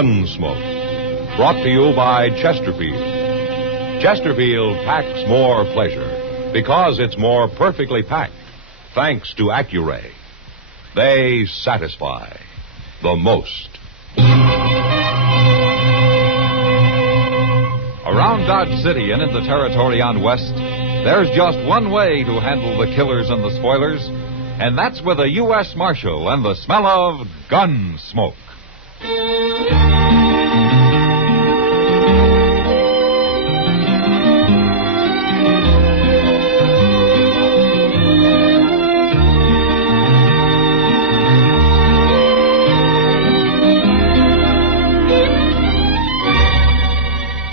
Gunsmoke, brought to you by Chesterfield. Chesterfield packs more pleasure because it's more perfectly packed, thanks to Accuray. They satisfy the most. Around Dodge City and in the territory on West, there's just one way to handle the killers and the spoilers, and that's with a U.S. Marshal and the smell of Gunsmoke.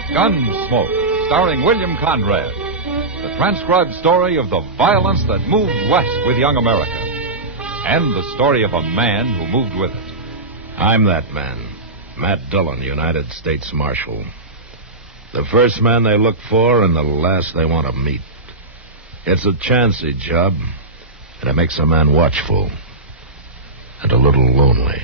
Gunsmoke, starring William Conrad. The transcribed story of the violence that moved west with young America. And the story of a man who moved with it. I'm that man, Matt Dillon, United States Marshal. The first man they look for and the last they want to meet. It's a chancy job, and it makes a man watchful and a little lonely.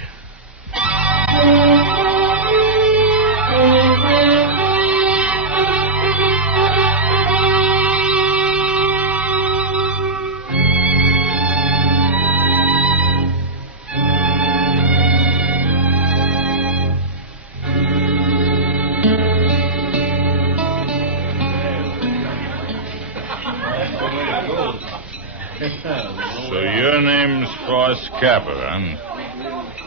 So your name's Frost Capper, huh?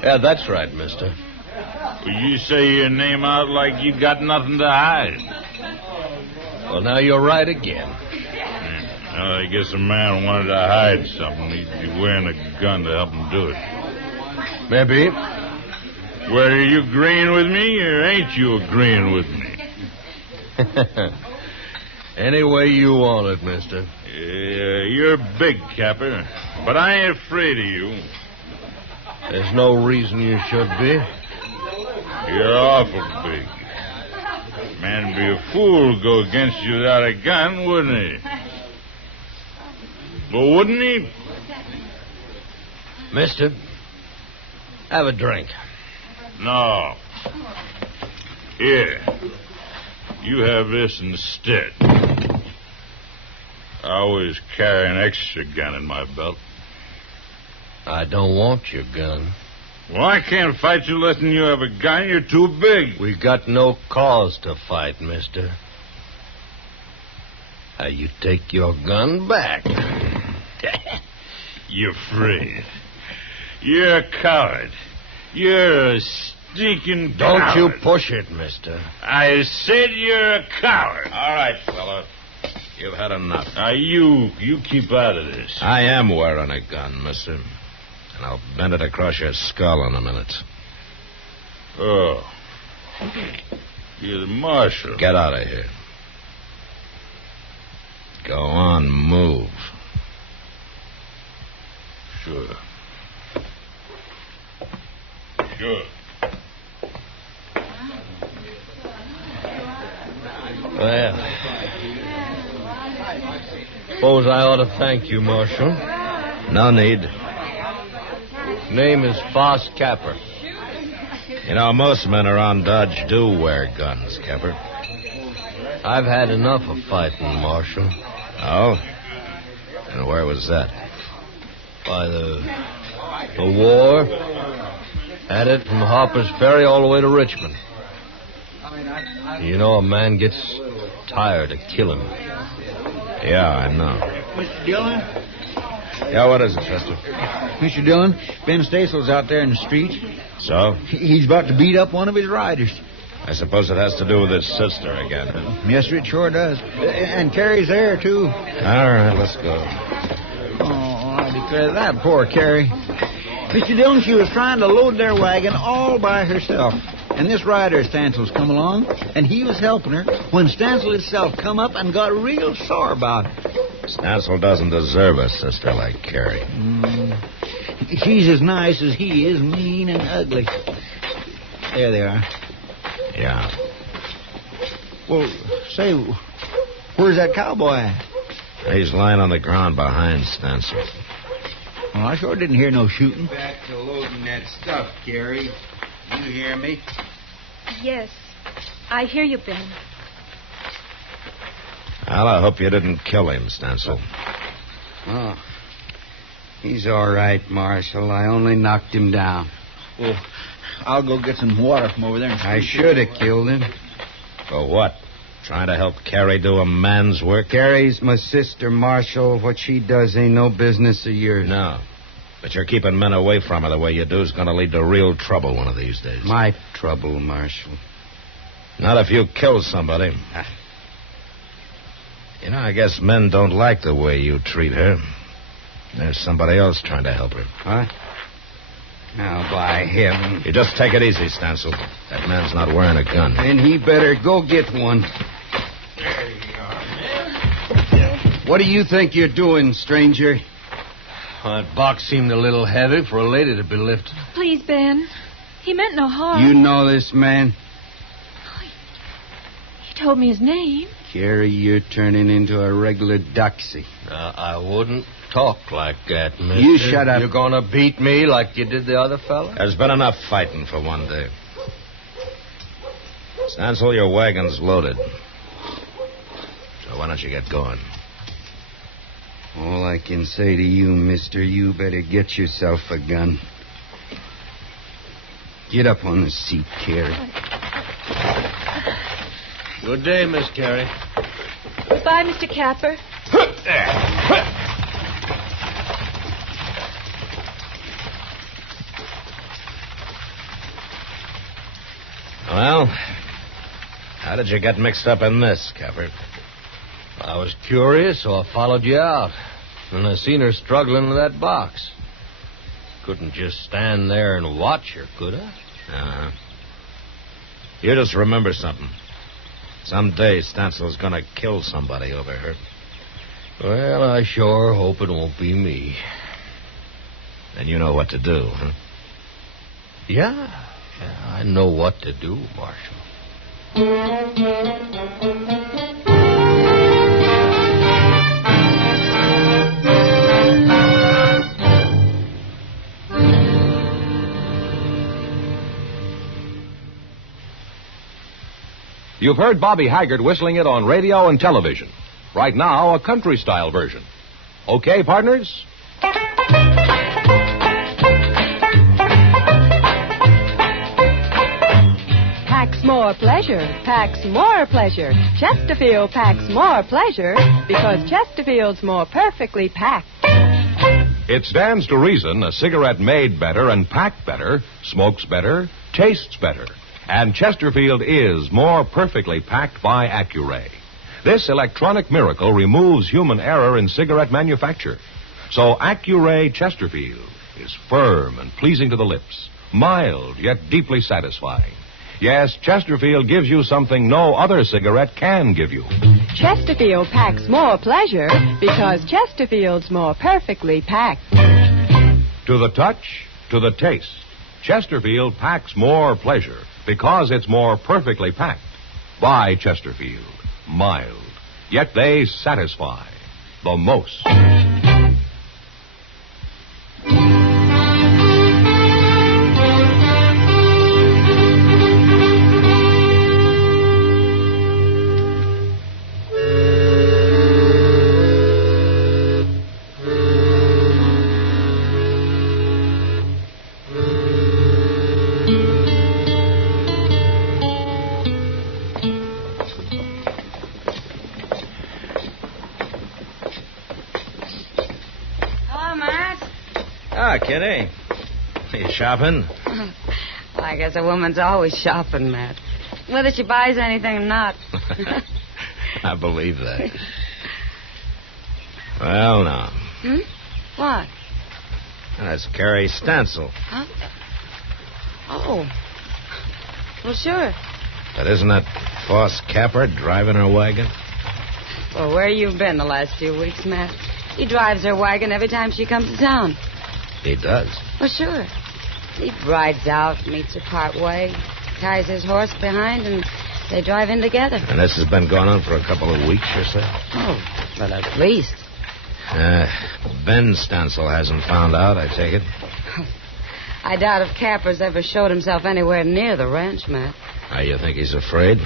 Yeah, that's right, mister. Well, you say your name out like you got nothing to hide. Well, now you're right again. Well, I guess a man wanted to hide something. He'd be wearing a gun to help him do it. Maybe. Well, are you agreeing with me, or ain't you agreeing with me? Any way you want it, mister. Yeah, you're big, Capper, but I ain't afraid of you. There's no reason you should be. You're awful big. Man'd be a fool to go against you without a gun, wouldn't he? Well, wouldn't he? Mister, have a drink. No. Here. You have this instead. I always carry an extra gun in my belt. I don't want your gun. Well, I can't fight you letting you have a gun. You're too big. We got no cause to fight, mister. Now, you take your gun back. You're afraid. You're a coward. You're a stinking Don't coward. you push it, mister. I said you're a coward. All right, fella. You've had enough. Now, you keep out of this. I am wearing a gun, mister. And I'll bend it across your skull in a minute. Oh. You're the marshal. Get out of here. Go on, move. Sure. Sure. Well, suppose I ought to thank you, Marshal. No need. Name is Foss Capper. You know, most men around Dodge do wear guns, Capper. I've had enough of fighting, Marshal. Oh? And where was that? By the war. Had it from Harper's Ferry all the way to Richmond. You know, a man gets tired of killing. Yeah, I know. Mr. Dillon? Yeah, what is it, Chester? Mr. Dillon, Ben Stacel's out there in the street. So? He's about to beat up one of his riders. I suppose it has to do with his sister again. Yes, sir, it sure does. And Carrie's there, too. All right, let's go. Oh, I declare that poor Carrie. Mr. Dillon, she was trying to load their wagon all by herself. And this rider, Stansel's, come along, and he was helping her when Stansel himself come up and got real sore about it. Stansel doesn't deserve a sister like Carrie. She's as nice as he is, mean and ugly. There they are. Yeah. Well, say, where's that cowboy at? He's lying on the ground behind Stansel. Well, I sure didn't hear no shooting. Back to loading that stuff, Carrie. You hear me? Yes. I hear you, Ben. Well, I hope you didn't kill him, Stansel. Oh. He's all right, Marshal. I only knocked him down. Well, I'll go get some water from over there. I should have killed him. For what? Trying to help Carrie do a man's work? Carrie's my sister, Marshal. What she does ain't no business of yours. No. But you're keeping men away from her the way you do is going to lead to real trouble one of these days. My trouble, Marshal. Not if you kill somebody. You know, I guess men don't like the way you treat her. There's somebody else trying to help her. What? Now, by heaven. You just take it easy, Stansel. That man's not wearing a gun. Then he better go get one. What do you think you're doing, stranger? Well, that box seemed a little heavy for a lady to be lifting. Please, Ben. He meant no harm. You know this man? He told me his name. Carrie, you're turning into a regular doxy. I wouldn't talk like that, mister. You shut up. You're going to beat me like you did the other fella? There's been enough fighting for one day. Stansel, your wagon's loaded. So why don't you get going? All I can say to you, mister, you better get yourself a gun. Get up on the seat, Carrie. Good day, Miss Carrie. Goodbye, Mr. Capper. Well, how did you get mixed up in this, Capper? I was curious, so I followed you out. And I seen her struggling with that box. Couldn't just stand there and watch her, could I? Uh-huh. You just remember something. Someday Stansel's going to kill somebody over her. Well, I sure hope it won't be me. Then you know what to do, huh? Yeah, I know what to do, Marshal. You've heard Bobby Haggart whistling it on radio and television. Right now, a country-style version. Okay, partners? Packs more pleasure, packs more pleasure. Chesterfield packs more pleasure because Chesterfield's more perfectly packed. It stands to reason a cigarette made better and packed better, smokes better, tastes better. And Chesterfield is more perfectly packed by Accuray. This electronic miracle removes human error in cigarette manufacture. So Accuray Chesterfield is firm and pleasing to the lips, mild yet deeply satisfying. Yes, Chesterfield gives you something no other cigarette can give you. Chesterfield packs more pleasure because Chesterfield's more perfectly packed. To the touch, to the taste, Chesterfield packs more pleasure because it's more perfectly packed. By Chesterfield, mild, yet they satisfy the most. Kitty. You shopping? Well, I guess a woman's always shopping, Matt. Whether she buys anything or not. I believe that. Well, now. What? That's Carrie Stansel. Huh? Oh. Well, sure. But isn't that Foss Capper driving her wagon? Well, where you been the last few weeks, Matt? He drives her wagon every time she comes to town. He does? Well, sure. He rides out, meets her part way, ties his horse behind, and they drive in together. And this has been going on for a couple of weeks or so? Oh, well, at least. Ben Stansel hasn't found out, I take it. I doubt if Capper's ever showed himself anywhere near the ranch, Matt. How, you think he's afraid?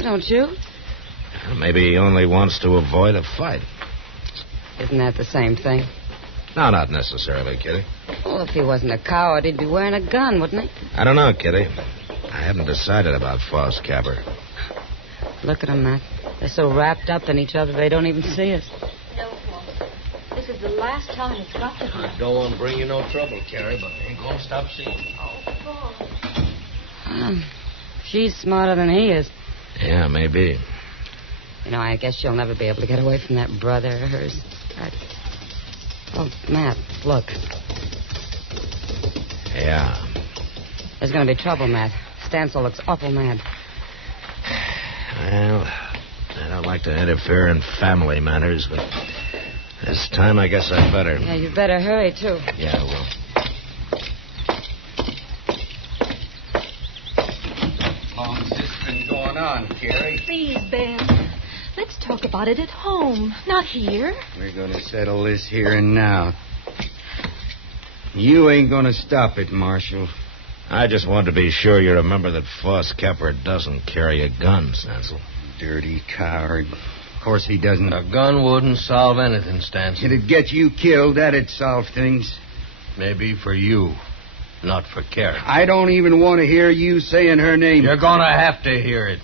Don't you? Maybe he only wants to avoid a fight. Isn't that the same thing? No, not necessarily, Kitty. Well, if he wasn't a coward, he'd be wearing a gun, wouldn't he? I don't know, Kitty. I haven't decided about Foss Capper. Look at them, Matt. They're so wrapped up in each other they don't even see us. No, Paul. This is the last time it's got to be. I don't want to bring you no trouble, Carrie, but I ain't going to stop seeing. Oh, Paul. She's smarter than he is. Yeah, maybe. You know, I guess she'll never be able to get away from that brother of hers. Oh, Matt, look. Yeah. There's going to be trouble, Matt. Stancil looks awful mad. Well, I don't like to interfere in family matters, but this time I guess I'd better. Yeah, you better hurry, too. Yeah, I will. How long's this been going on, Carrie? Please, Ben. Let's talk about it at home, not here. We're going to settle this here and now. You ain't going to stop it, Marshal. I just wanted to be sure you remember that Foss Capper doesn't carry a gun, Stancil. Dirty coward. Of course he doesn't. A gun wouldn't solve anything, Stancil. It'd get you killed. That'd solve things. Maybe for you, not for Carrie. I don't even want to hear you saying her name. You're going to have to hear it.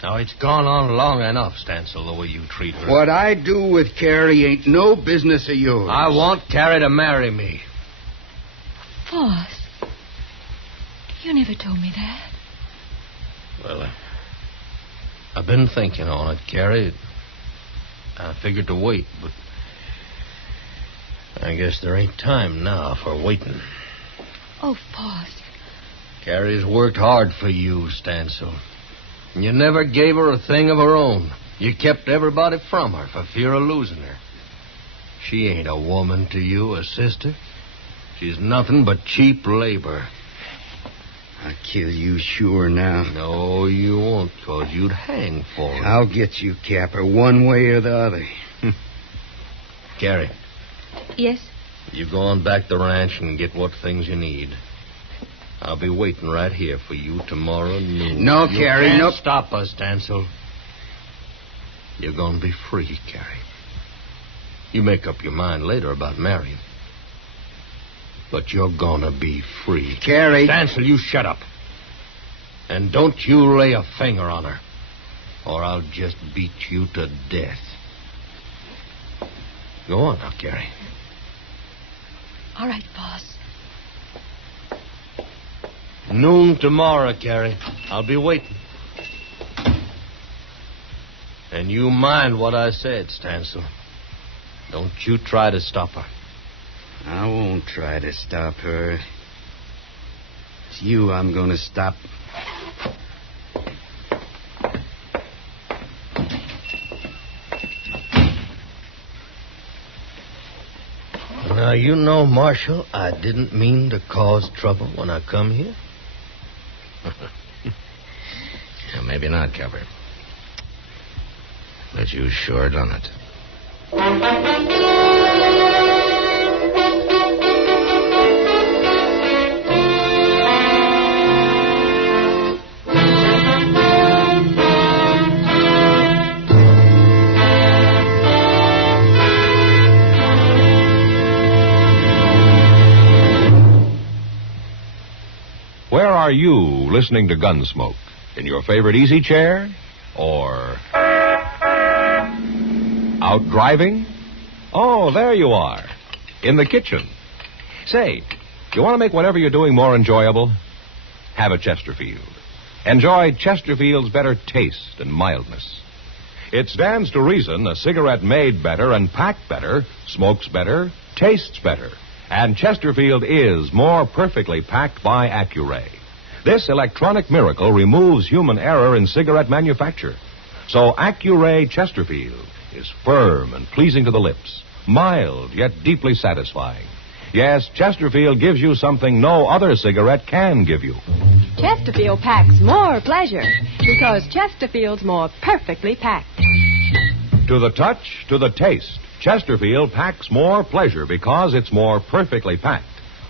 Now, it's gone on long enough, Stancil, the way you treat her. What I do with Carrie ain't no business of yours. I want Carrie to marry me. Foss. You never told me that. Well, I've been thinking on it, Carrie. I figured to wait, but I guess there ain't time now for waiting. Oh, Foss. Carrie's worked hard for you, Stancil. You never gave her a thing of her own. You kept everybody from her for fear of losing her. She ain't a woman to you, a sister. She's nothing but cheap labor. I'll kill you sure now. No, you won't, 'cause you'd hang for it. I'll get you, Capper, one way or the other. Carrie, Yes? you go on back to the ranch and get what things you need. I'll be waiting right here for you tomorrow noon. No, Carrie, no. no. Stop us, Stancil. You're going to be free, Carrie. You make up your mind later about marrying. But you're going to be free. Carrie. Stancil, you shut up. And don't you lay a finger on her, or I'll just beat you to death. Go on now, Carrie. All right, Foss. Noon tomorrow, Carrie. I'll be waiting. And you mind what I said, Stancil. Don't you try to stop her. I won't try to stop her. It's you I'm going to stop. Now, you know, Marshal, I didn't mean to cause trouble when I come here. Yeah, maybe not, Capper. But you sure done it. Where are you listening to Gunsmoke? In your favorite easy chair? Or out driving? Oh, there you are. In the kitchen. Say, you want to make whatever you're doing more enjoyable? Have a Chesterfield. Enjoy Chesterfield's better taste and mildness. It stands to reason a cigarette made better and packed better, smokes better, tastes better. And Chesterfield is more perfectly packed by Accuray. This electronic miracle removes human error in cigarette manufacture. So Accuray Chesterfield is firm and pleasing to the lips, mild yet deeply satisfying. Yes, Chesterfield gives you something no other cigarette can give you. Chesterfield packs more pleasure because Chesterfield's more perfectly packed. To the touch, to the taste, Chesterfield packs more pleasure because it's more perfectly packed.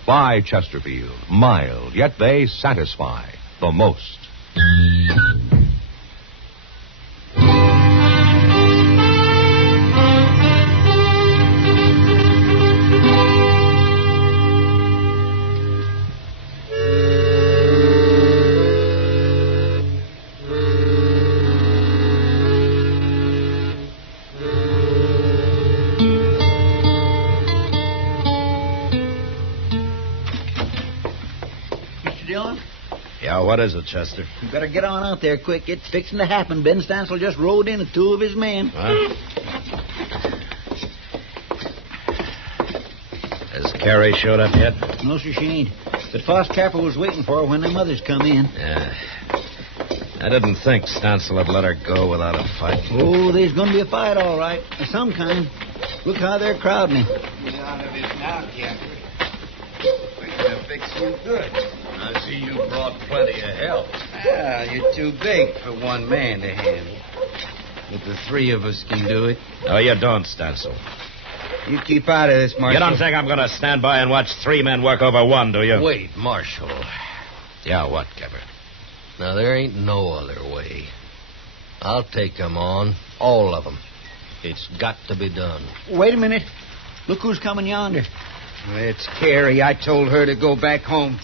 By Chesterfield, mild, yet they satisfy the most. Yeah, what is it, Chester? You better get on out there quick. It's fixing to happen. Ben Stansel just rode in with 2 of his men. Huh? Has Carrie showed up yet? No, sir, she ain't. But Foss Capper was waiting for her when them others come in. Yeah. I didn't think Stansel would let her go without a fight. Oh, there's going to be a fight, all right. Of some kind. Look how they're crowding him. Get out of this now, Capper. We're going to fix you good. I see you brought plenty of help. Ah, you're too big for one man to handle. But the 3 of us can do it. No, you don't, Stansel. You keep out of this, Marshal. You don't think I'm going to stand by and watch 3 men work over 1, do you? Wait, Marshal. Yeah, what, Capper? Now, there ain't no other way. I'll take them on. All of them. It's got to be done. Wait a minute. Look who's coming yonder. It's Carrie. I told her to go back home.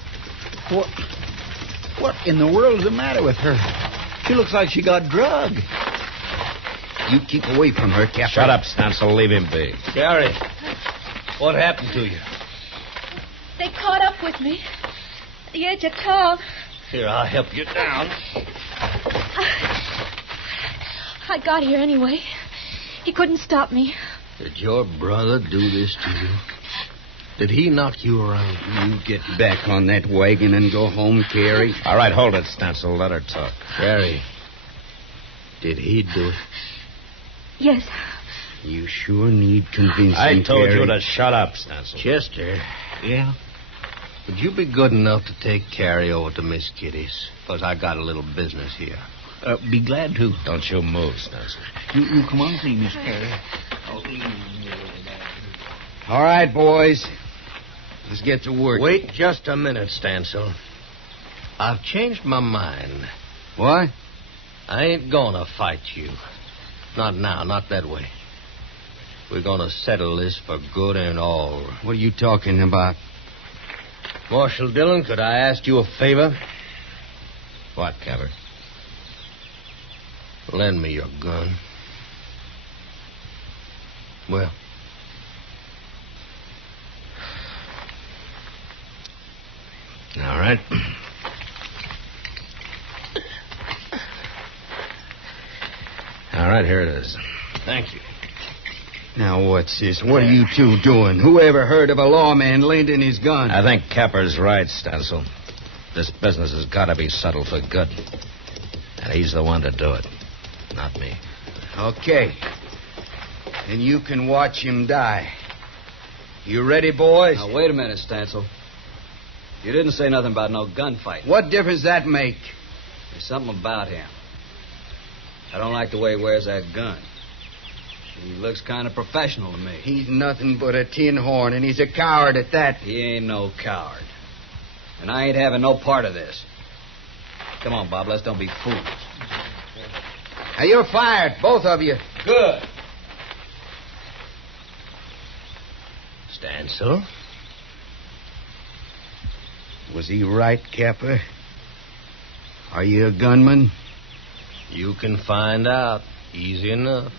What in the world's the matter with her? She looks like she got drugged. You keep away from her, Captain. Shut up, Stansel. Leave him be. Carrie, what happened to you? They caught up with me. At the edge of town. Here, I'll help you down. I got here anyway. He couldn't stop me. Did your brother do this to you? Did he knock you around? You get back on that wagon and go home, Carrie. All right, hold it, Stansel. Let her talk. Carrie, did he do it? Yes. You sure need convincing, I told Carrie. you to shut up, Stansel. Chester, Yeah? would you be good enough to take Carrie over to Miss Kitty's? Because I got a little business here. Be glad to. Don't you move, Stansel. You come on, please, Miss Carrie. All right, boys. Let's get to work. Wait just a minute, Stansel. I've changed my mind. What? I ain't gonna fight you. Not now, not that way. We're gonna settle this for good and all. What are you talking about? Marshal Dillon, could I ask you a favor? What, Capper? Lend me your gun. Well, all right. All right, here it is. thank you. Now, what's this? What are you 2 doing? Who ever heard of a lawman lending his gun? I think Capper's right, Stansel. This business has got to be settled for good. And he's the one to do it, not me. Okay. And you can watch him die. You ready, boys? Now, wait a minute, Stansel. You didn't say nothing about no gunfight. What difference that make? There's something about him. I don't like the way he wears that gun. He looks kind of professional to me. He's nothing but a tin horn, and he's a coward at that. He ain't no coward. And I ain't having no part of this. Come on, Bob, let's don't be fools. Now, you're fired, both of you. Good. Stansel? Was he right, Capper? Are you a gunman? You can find out. Easy enough.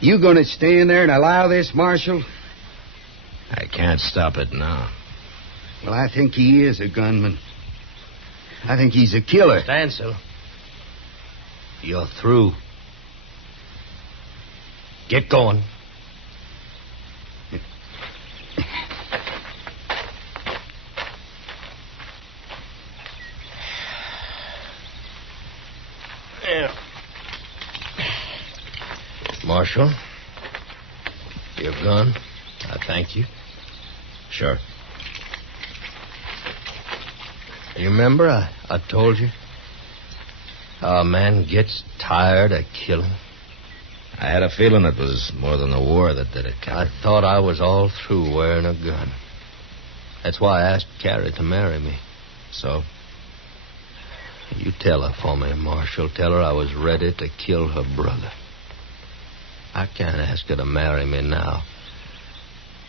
You gonna stand there and allow this, Marshal? I can't stop it now. Well, I think he is a gunman. I think he's a killer. Stansel, you're through. Get going. Marshal, your gun. I thank you. Sure. You remember I told you how a man gets tired of killing? I had a feeling it was more than the war that did it, Capper. I thought I was all through wearing a gun. That's why I asked Carrie to marry me. So? tell her for me, Marshal. Tell her I was ready to kill her brother. I can't ask her to marry me now.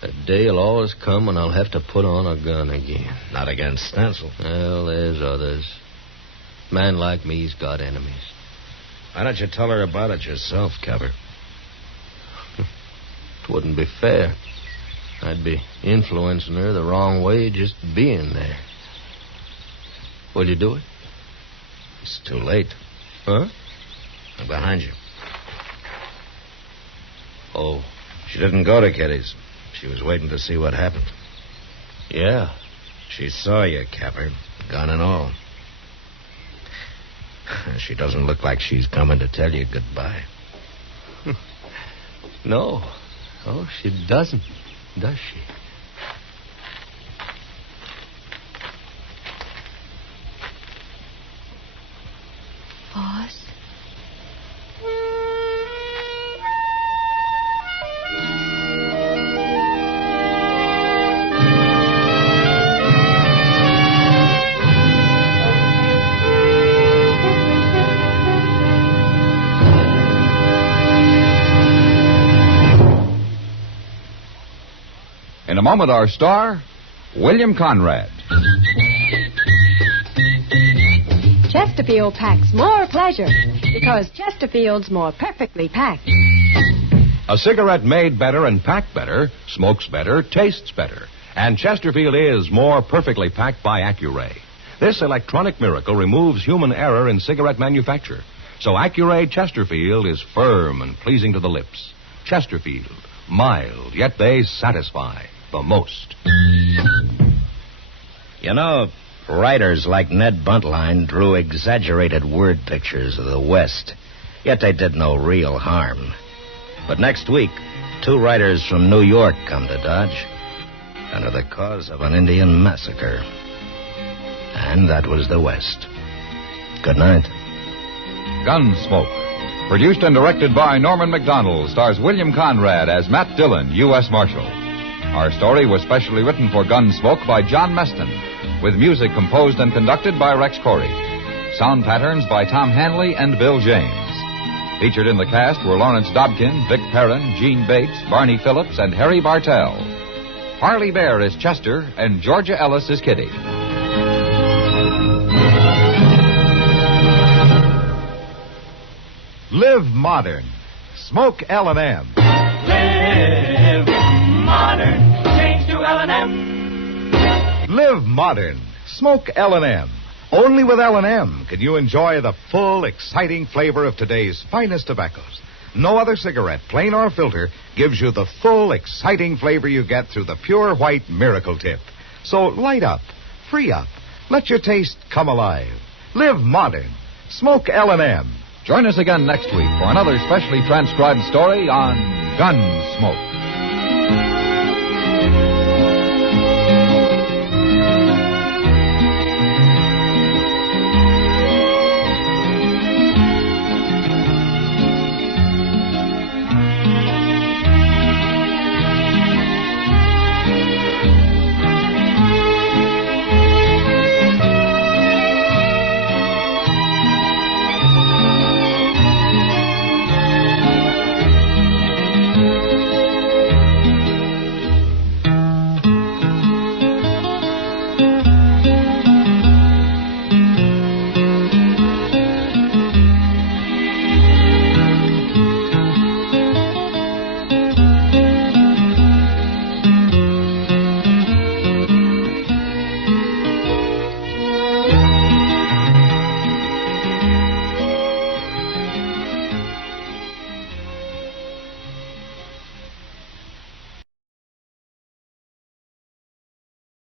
A day'll always come when I'll have to put on a gun again. Not against Stancil. Well, there's others. A man like me's got enemies. Why don't you tell her about it yourself, Cabot? It wouldn't be fair. I'd be influencing her the wrong way just being there. Will you do it? It's too late. Huh? I'm behind you. Oh. She didn't go to Kitty's. She was waiting to see what happened. Yeah. She saw you, Capper, gun and all. She doesn't look like she's coming to tell you goodbye. No. Oh, she doesn't, does she? Boss? In a moment, our star, William Conrad. Chesterfield packs more pleasure because Chesterfield's more perfectly packed. A cigarette made better and packed better, smokes better, tastes better. And Chesterfield is more perfectly packed by Accuray. This electronic miracle removes human error in cigarette manufacture. So Accuray Chesterfield is firm and pleasing to the lips. Chesterfield, mild, yet they satisfy the most. You know, writers like Ned Buntline drew exaggerated word pictures of the West, yet they did no real harm. But next week, 2 writers from New York come to Dodge under the cause of an Indian massacre. And that was the West. Good night. Gunsmoke. Produced and directed by Norman Macdonnell, stars William Conrad as Matt Dillon, U.S. Marshal. Our story was specially written for Gunsmoke by John Meston, with music composed and conducted by Rex Corey. Sound patterns by Tom Hanley and Bill James. Featured in the cast were Lawrence Dobkin, Vic Perrin, Gene Bates, Barney Phillips, and Harry Bartell. Harley Bear is Chester, and Georgia Ellis is Kitty. Live modern. Smoke L&M. Live modern. Change to L&M. Live modern. Smoke L&M. Only with L&M can you enjoy the full, exciting flavor of today's finest tobaccos. No other cigarette, plain or filter, gives you the full, exciting flavor you get through the pure white Miracle Tip. So light up, free up, let your taste come alive. Live modern. Smoke L&M. Join us again next week for another specially transcribed story on Gunsmoke.